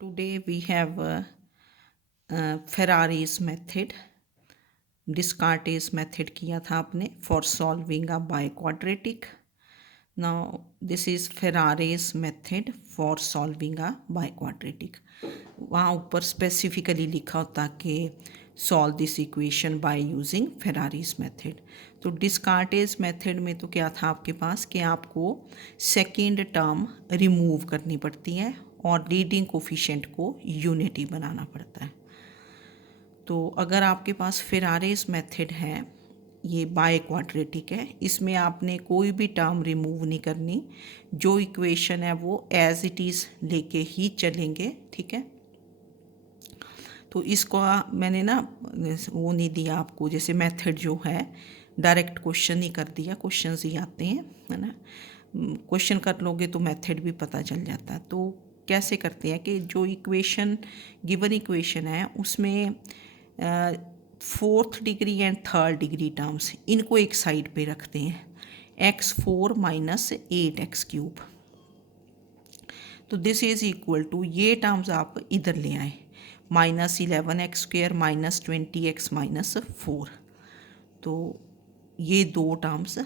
Today we have Ferrari's method. Descartes method किया था आपने for solving a biquadratic. Now this is Ferrari's method for solving a biquadratic. वहाँ ऊपर specifically लिखा होता कि solve this equation by using Ferrari's method. तो Descartes method में तो क्या था आपके पास कि आपको second term remove करनी पड़ती है और लीडिंग कोफिशिएंट को यूनिटी बनाना पड़ता है। तो अगर आपके पास फेरारेस मेथड है, ये बाय क्वाड्रेटिक है, इसमें आपने कोई भी टर्म रिमूव नहीं करनी, जो इक्वेशन है वो एज इट इज़ लेके ही चलेंगे, ठीक है। तो इसको मैंने ना वो नहीं दिया आपको, जैसे मेथड जो है डायरेक्ट क्वेश्चन ही कर दिया, क्वेश्चंस ही आते हैं, है ना। क्वेश्चन कर लोगे तो मेथड भी पता चल जाता है। तो कैसे करते हैं कि जो इक्वेशन गिवन इक्वेशन है उसमें fourth degree and third degree terms इनको एक साइड पे रखते हैं, x4 माइनस 8x3। तो दिस इज़ इक्वल टू, ये टर्म्स आप इधर ले आए, -11x² माइनस 20x माइनस 4। तो ये दो terms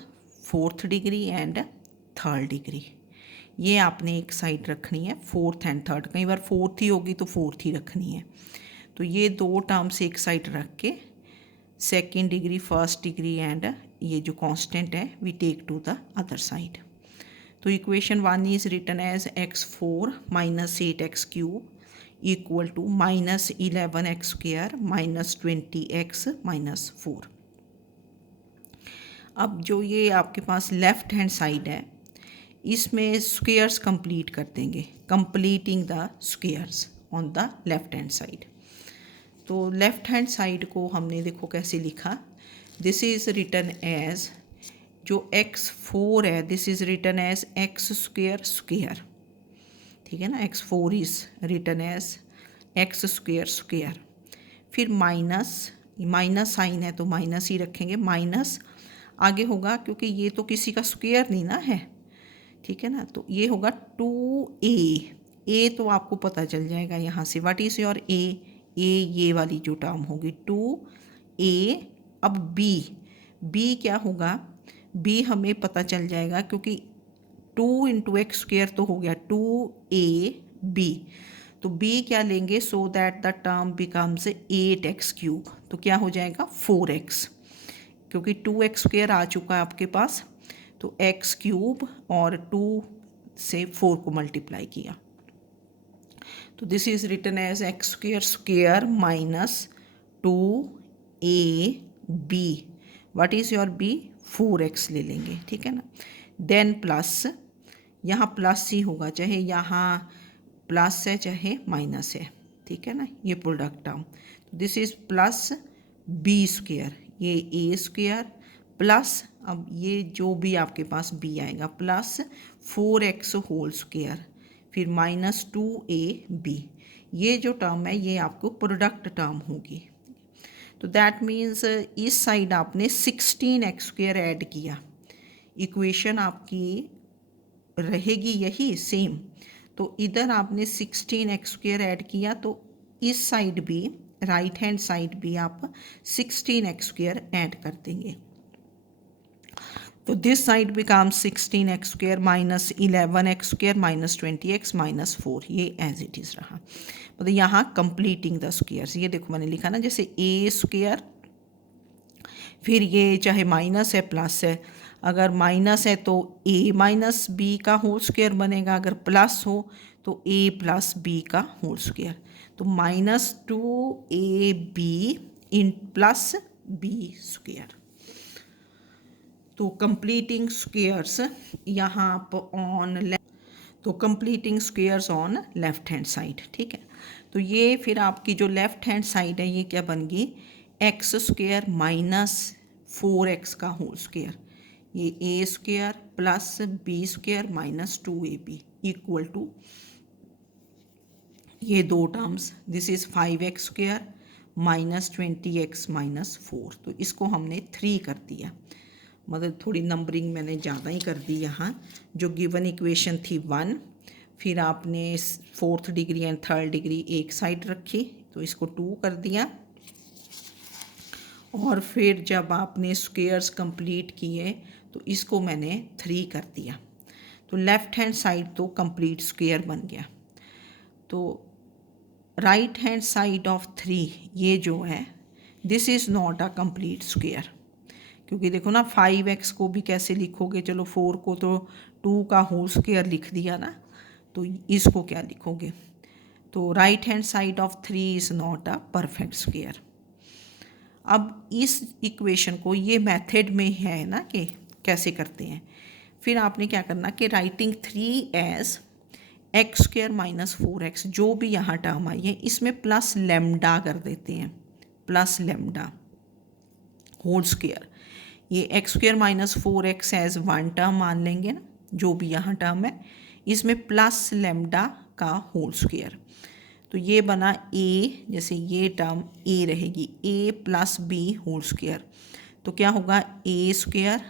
fourth degree and third degree, ये आपने एक साइड रखनी है, फोर्थ एंड थर्ड। कई बार फोर्थ ही होगी तो फोर्थ ही रखनी है। तो ये दो टर्म्स एक साइड रख के second degree, first degree and ये जो कांस्टेंट है we take to the other side. तो equation 1 is written as x4 minus 8x³ equal to -11x² minus 20x minus 4। अब जो ये आपके पास लेफ्ट हैंड साइड है इसमें स्क्वेयर्स कंप्लीट कर देंगे, completing the squares on the left hand side. तो लेफ्ट हैंड साइड को हमने देखो कैसे लिखा, दिस इज़ रिटन एज, जो x4 है this is written as x² square, ठीक है ना। x4 is written as x² फिर माइनस साइन है तो माइनस ही रखेंगे, माइनस आगे होगा क्योंकि ये तो किसी का स्क्वेयर नहीं ना है, ठीक है ना। तो ये होगा 2a तो आपको पता चल जाएगा यहाँ से, व्हाट इज़ योर a, ये वाली जो टर्म होगी 2a। अब b क्या होगा, b हमें पता चल जाएगा क्योंकि 2 × x² तो हो गया 2ab। तो b क्या लेंगे, so that the term becomes 8x³, तो क्या हो जाएगा 4x, क्योंकि 2x² आ चुका है आपके पास। तो x³ और 2 से 4 को मल्टीप्लाई किया, तो this is written as x² minus 2ab। What is your b, 4x ले लेंगे, ठीक है ना। देन प्लस, यहाँ प्लस ही होगा, चाहे यहाँ प्लस है चाहे माइनस है, ठीक है ना, ये product term. This is plus b², ये a² प्लस, अब ये जो भी आपके पास b आएगा प्लस 4x होल स्क्वायर फिर माइनस 2ab। ये जो टर्म है ये आपको प्रोडक्ट टर्म होगी। तो दैट मीन्स इस साइड आपने 16x² ऐड किया, इक्वेशन आपकी रहेगी यही सेम। तो इधर आपने 16x² ऐड किया, तो इस साइड भी, राइट हैंड साइड भी आप 16x² ऐड कर देंगे। तो this side becomes 16x² minus 11x² minus 20x minus 4, ये एज इट इज़ रहा। मतलब यहाँ कंप्लीटिंग द स्क्वेयर्स, ये देखो मैंने लिखा ना, जैसे a² फिर ये चाहे माइनस है प्लस है, अगर माइनस है तो a माइनस b का होल स्क्वायर बनेगा, अगर प्लस हो तो a प्लस b का होल स्क्वायर। तो -2ab इन प्लस b²। तो कंप्लीटिंग स्क्वेयर्स यहाँ पर ऑन तो completing squares on left hand side, ठीक है। तो ये फिर आपकी जो लेफ्ट हैंड साइड है ये क्या बन गई, x² माइनस 4x का होल स्क्वायर, ये a² plus b² minus 2ab equal to ये दो terms, this is 5x² minus 20x minus 4। तो इसको हमने 3 कर दिया, मतलब थोड़ी नंबरिंग मैंने ज़्यादा ही कर दी यहाँ। जो गिवन इक्वेशन थी 1, फिर आपने 4th degree and 3rd degree एक साइड रखी, तो इसको 2 कर दिया। और फिर जब आपने स्क्वेयर्स कंप्लीट किए तो इसको मैंने 3 कर दिया, तो लेफ़्ट हैंड साइड तो कंप्लीट स्क्वेयर बन गया। तो राइट हैंड साइड ऑफ 3 ये जो है this is not a complete square, क्योंकि देखो ना 5x को भी कैसे लिखोगे, चलो 4 को तो 2 का होल स्क्वेयर लिख दिया ना, तो इसको क्या लिखोगे। तो right hand side of 3 is not a perfect square. अब इस इक्वेशन को ये मेथड में है ना कि कैसे करते हैं। फिर आपने क्या करना कि writing 3 as x square minus 4x, जो भी यहाँ टर्म आई है इसमें प्लस लेमडा कर देते हैं, प्लस लेमडा होल स्क्वेयर। ये x square minus 4x as one term मान लेंगे ना, जो भी यहाँ टर्म है, इसमें प्लस लेमडा का होल स्क्वेयर। तो ये बना a, जैसे ये टर्म a रहेगी, a plus b whole square. तो क्या होगा a square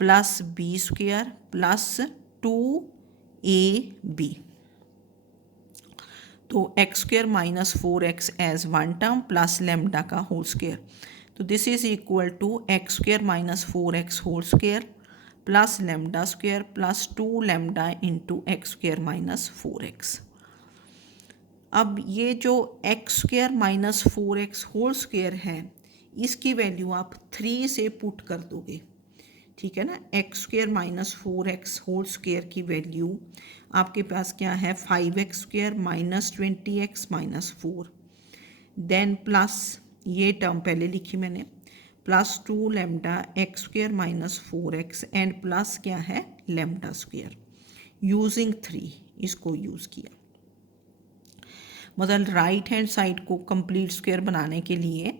plus b square plus 2ab। तो x square minus 4x as one term plus lambda का होल स्क्वेयर। तो this is equal to x square minus 4x whole square plus lambda square plus 2 lambda into x square minus 4x। अब ये जो x square minus 4x whole square है इसकी value आप 3 से put कर दोगे, ठीक है ना। X square minus 4x whole square की वैल्यू आपके पास क्या है 5x square minus 20x minus 4, then plus ये टर्म पहले लिखी मैंने plus 2 lambda x square minus 4x and plus क्या है लेमडा स्क्वेयर यूजिंग 3, इसको यूज़ किया। मतलब राइट हैंड साइड को कंप्लीट स्क्वेयर बनाने के लिए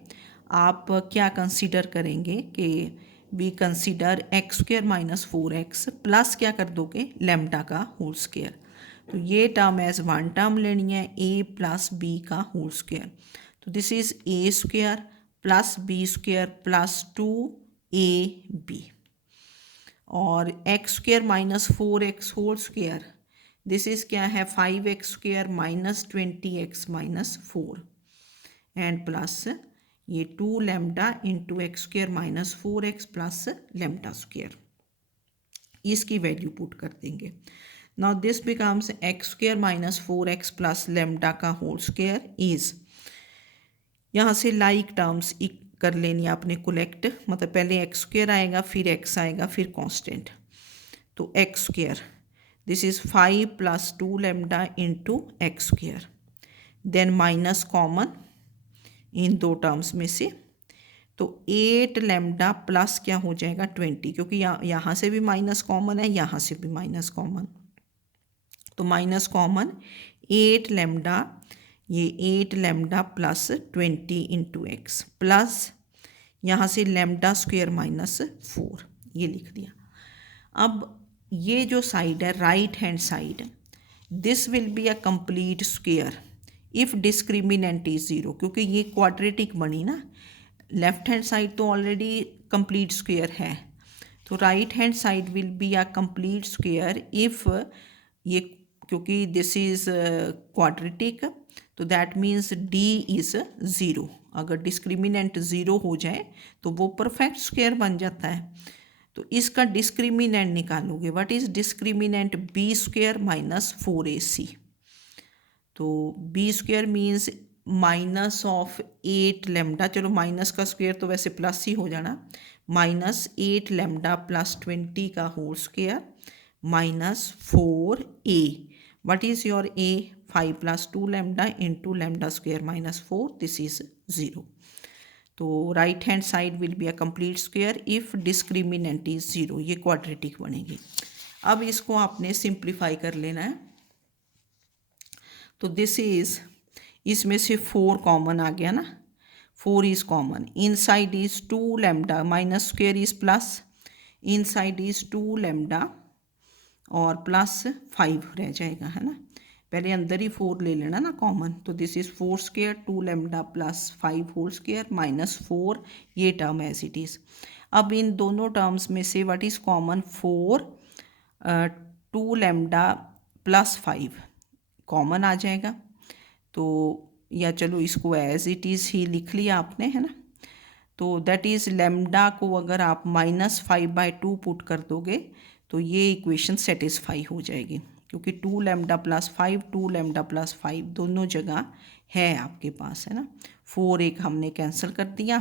आप क्या कंसीडर करेंगे कि we consider x square minus 4x plus क्या कर दोगे लेमडा का होल स्क्वेयर। तो ये टर्म एज वन टर्म लेनी है a प्लस बी का होल स्क्वेयर। तो this is a square plus b square plus 2ab और x square minus 4x whole square this is क्या है 5x square minus 20x minus 4 and plus ये 2 lambda into x square minus 4x plus lambda square, इसकी वैल्यू put कर देंगे। Now this becomes x square minus 4x plus lambda का whole square is, यहाँ से लाइक टर्म्स कर लेनी आपने कलेक्ट, मतलब पहले एक्स स्क्वेयर आएगा फिर x आएगा फिर कांस्टेंट। तो x square this is 5 plus 2 lambda into x square, then minus common इन दो टर्म्स में से, तो 8 लेमडा प्लस क्या हो जाएगा 20, क्योंकि यहाँ से भी माइनस कॉमन है यहाँ से भी माइनस कॉमन, तो माइनस कॉमन 8 लेमडा, ये 8 lambda plus 20 into x plus यहाँ से लेमडा स्क्वेयर माइनस 4, ये लिख दिया। अब ये जो साइड है right hand side, this will be a complete square if discriminant is 0, क्योंकि ये क्वाड्रेटिक बनी ना, लेफ्ट हैंड साइड तो ऑलरेडी कंप्लीट स्क्वेयर है, तो right hand side will be a complete square if ये, क्योंकि दिस इज़ क्वाड्रेटिक तो दैट मीन्स d इज़ 0। अगर डिस्क्रिमिनेंट 0 हो जाए तो वो परफेक्ट स्क्वेयर बन जाता है। तो इसका डिस्क्रिमिनेंट निकालोगे, what is discriminant b square minus 4ac। तो बी स्क्वेयर मीन्स माइनस ऑफ 8 लेमडा, चलो माइनस का स्क्वेयर तो वैसे प्लस ही हो जाना, माइनस 8 लेमडा प्लस 20 का whole square minus 4a, what is your a 5 plus 2 lambda into lambda square minus 4, this is 0। तो right hand side will be a complete square if discriminant is 0, ये quadratic बनेगी। अब इसको आपने simplify कर लेना है, तो दिस इज़, इसमें से 4 कॉमन आ गया ना, 4 is common, in side is 2 lambda minus square is plus, in side is 2 lambda और प्लस 5 रह जाएगा, है ना। पहले अंदर ही 4 ले लेना ना कॉमन, तो this is 4 square 2 lambda plus 5 whole square minus 4, ये टर्म एज इट इज़। अब इन दोनों टर्म्स में से what is common 4, 2 lambda +5 common आ जाएगा। तो या चलो इसको एज इट इज़ ही लिख लिया आपने, है ना। तो दैट इज़ लेमडा को अगर आप -5/2 पुट कर दोगे तो ये इक्वेशन सेटिस्फाई हो जाएगी, क्योंकि 2 लैम्डा प्लस 5 2 लैम्डा प्लस 5 दोनों जगह है आपके पास, है ना। 4 एक हमने कैंसिल कर दिया,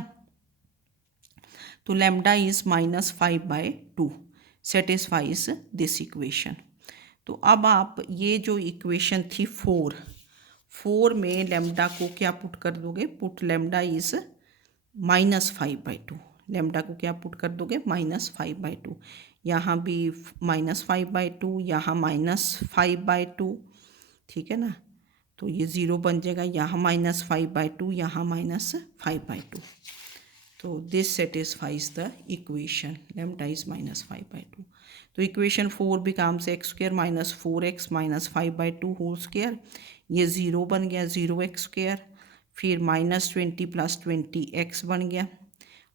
तो lambda is -5/2 satisfies this equation. तो अब आप ये जो इक्वेशन थी 4 में लैम्डा को क्या पुट कर दोगे, पुट लैम्डा इज़ -5/2, लैम्डा को क्या पुट कर दोगे, -5/2। यहाँ भी -5/2, यहाँ -5/2, ठीक है ना। तो ये 0 बन जाएगा, यहाँ -5/2, यहाँ -5/2। तो this satisfies the equation lambda is -5/2। तो equation 4 becomes x² - 4x - 5/2 whole square. ये 0 बन गया, 0x², फिर -20 + 20x बन गया,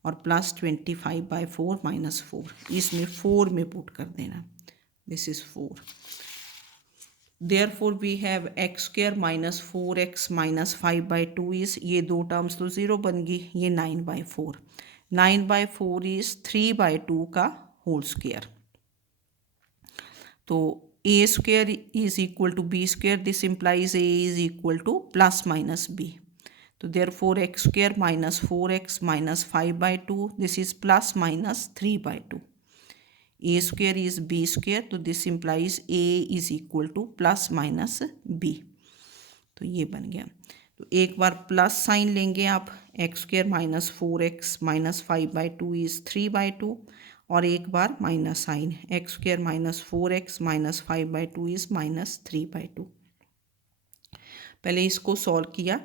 और +25/4 - 4, इसमें 4 में पुट कर देना, this is 4। Therefore we have x² - 4x - 5/2 is, ये दो टर्म्स तो 0 बन गई, ये 9/4। 9/4 इज़ 3/2 का होल स्क्वायर। तो a² is equal to b², this implies a is equal to +-b। तो therefore x² - 4x - 5/2, this is +-3/2। a² is b², तो this implies a is equal to +-b। तो ये बन गया। तो एक बार प्लस साइन लेंगे आप, x² - 4x - 5/2 इज 3/2, और एक बार minus sign, x² - 4x - 5/2 is -3/2। पहले इसको सॉल्व किया,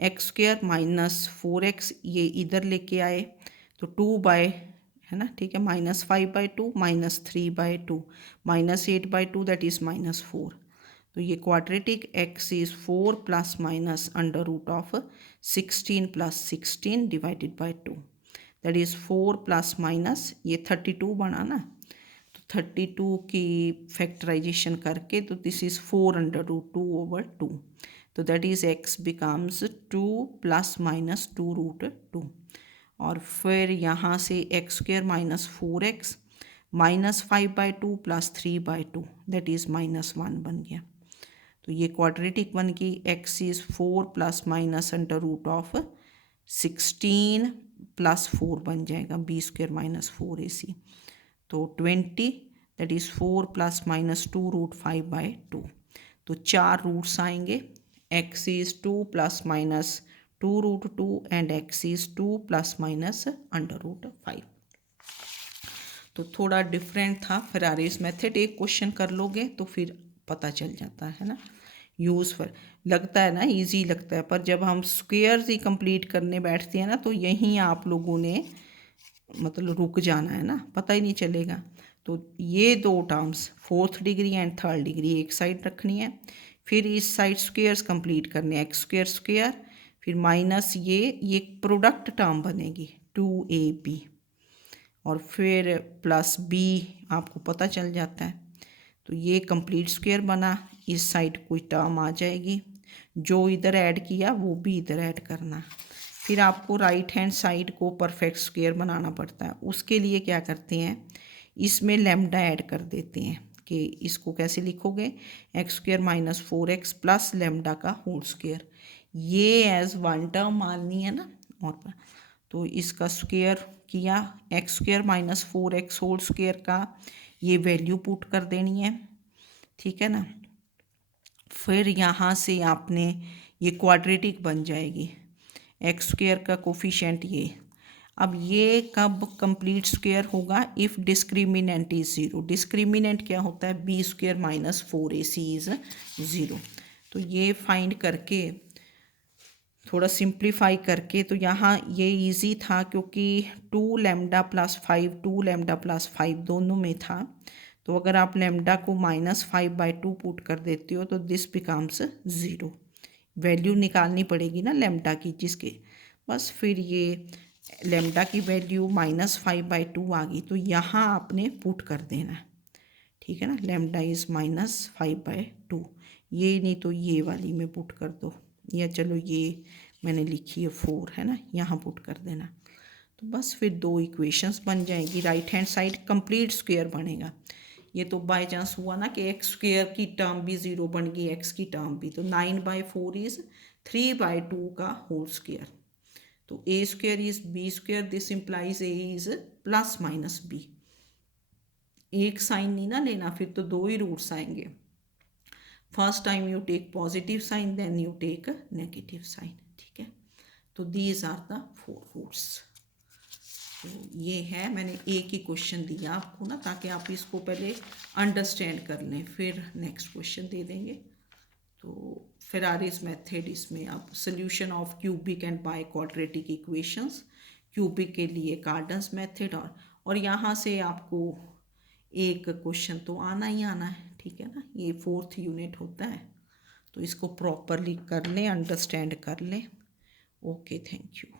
x² - 4x ये इधर लेके आए, तो 2 है ना, ठीक है, -5/2 -3/2 -8/2 दैट इज़ -4। तो ये quadratic x is 4 ± √16 + 16 divided by 2, that is 4 ± ये 32 बना ना, तो 32 की फैक्टराइजेशन करके, तो दिस इज़ 4√2/2, तो दैट इज़ x बिकम्स 2 ± 2√2। और फिर यहाँ से x² - 4x -5/2 + 3/2 दैट इज़ -1 बन गया। तो ये क्वाड्रेटिक बन गई, x इज़ 4 ± √16 + 4 बन जाएगा, b² - 4ac, तो 20 दैट इज़ 4 ± 2√5/2। तो 4 रूट्स आएंगे, x is 2 ± 2√2 and x is 2 ± √5। तो थोड़ा डिफरेंट था फेरारीज मेथड, एक क्वेश्चन कर लोगे तो फिर पता चल जाता है ना, यूज़फुल लगता है ना, इजी लगता है, पर जब हम स्क्वेयर्स ही कंप्लीट करने बैठते हैं ना, तो यहीं आप लोगों ने मतलब रुक जाना है ना, पता ही नहीं चलेगा। तो ये दो terms 4th degree and 3rd degree एक साइड रखनी है, फिर इस साइड स्क्वेयर्स कंप्लीट करने, x²², फिर माइनस ये प्रोडक्ट टर्म बनेगी 2ab, और फिर प्लस b आपको पता चल जाता है। तो ये कंप्लीट स्क्वायर बना, इस साइड कोई टर्म आ जाएगी, जो इधर ऐड किया वो भी इधर ऐड करना। फिर आपको राइट हैंड साइड को परफेक्ट स्क्वायर बनाना पड़ता है, उसके लिए क्या करते हैं, इसमें लैम्डा ऐड कर देते हैं, कि इसको कैसे लिखोगे, x² - 4x + लैम्डा का होल स्क्वायर, ये एज वन टर्म माननी है ना, और तो इसका स्क्वायर किया, x² - 4x होल स्क्वायर का ये वैल्यू पुट कर देनी है, ठीक है ना। फिर यहाँ से आपने ये क्वाड्रेटिक बन जाएगी, x² का कोफिशिएंट ये। अब ये कब कंप्लीट स्क्वायर होगा, इफ़ डिस्क्रिमिनेंट इज़ 0। डिस्क्रिमिनेंट क्या होता है, b² - 4ac इज़ 0। तो ये फाइंड करके थोड़ा सिंप्लीफाई करके, तो यहाँ ये इजी था, क्योंकि 2 लैम्डा + 5 2 लैम्डा + 5 दोनों में था। तो अगर आप लैम्डा को -5/2 पुट कर देते हो, तो दिस बिकम्स 0, वैल्यू निकालनी पड़ेगी ना लैम्डा की, जिसके बस फिर ये लैम्डा की वैल्यू -5/2 आ गई, तो यहाँ आपने पुट कर देना, ठीक है ना, लैम्डा इज़ -5/2। ये नहीं तो ये वाली में पुट कर दो, या चलो ये मैंने लिखी है 4 है ना, यहाँ पुट कर देना। तो बस फिर 2 इक्वेशंस बन जाएगी। Right hand side complete square बनेगा। ये तो बाय चांस हुआ ना कि एक्स स्क्वायर की टर्म भी 0 बन गई, एक्स की टर्म भी, तो 9/4 इज़ 3/2 का होल स्क्वायर। तो A square is B square, this implies A is plus minus B. एक साइन नहीं ना लेना, फिर तो 2 ही रूट्स आएंगे। First time you take positive sign, then you take negative sign, ठीक है। तो दीज आर द 4 रूट्स। तो ये है, मैंने एक ही क्वेश्चन दिया आपको ना, ताकि आप इसको पहले अंडरस्टैंड कर लें, फिर नेक्स्ट क्वेश्चन दे देंगे। तो फेरारीज मेथड, इसमें आप solution of cubic and by quadratic equations, cubic के लिए कार्डन्स मेथड, और यहाँ से आपको एक क्वेश्चन तो आना ही आना है, ठीक है ना। ये 4th यूनिट होता है, तो इसको प्रॉपरली कर लें, अंडरस्टैंड कर लें। Okay, thank you.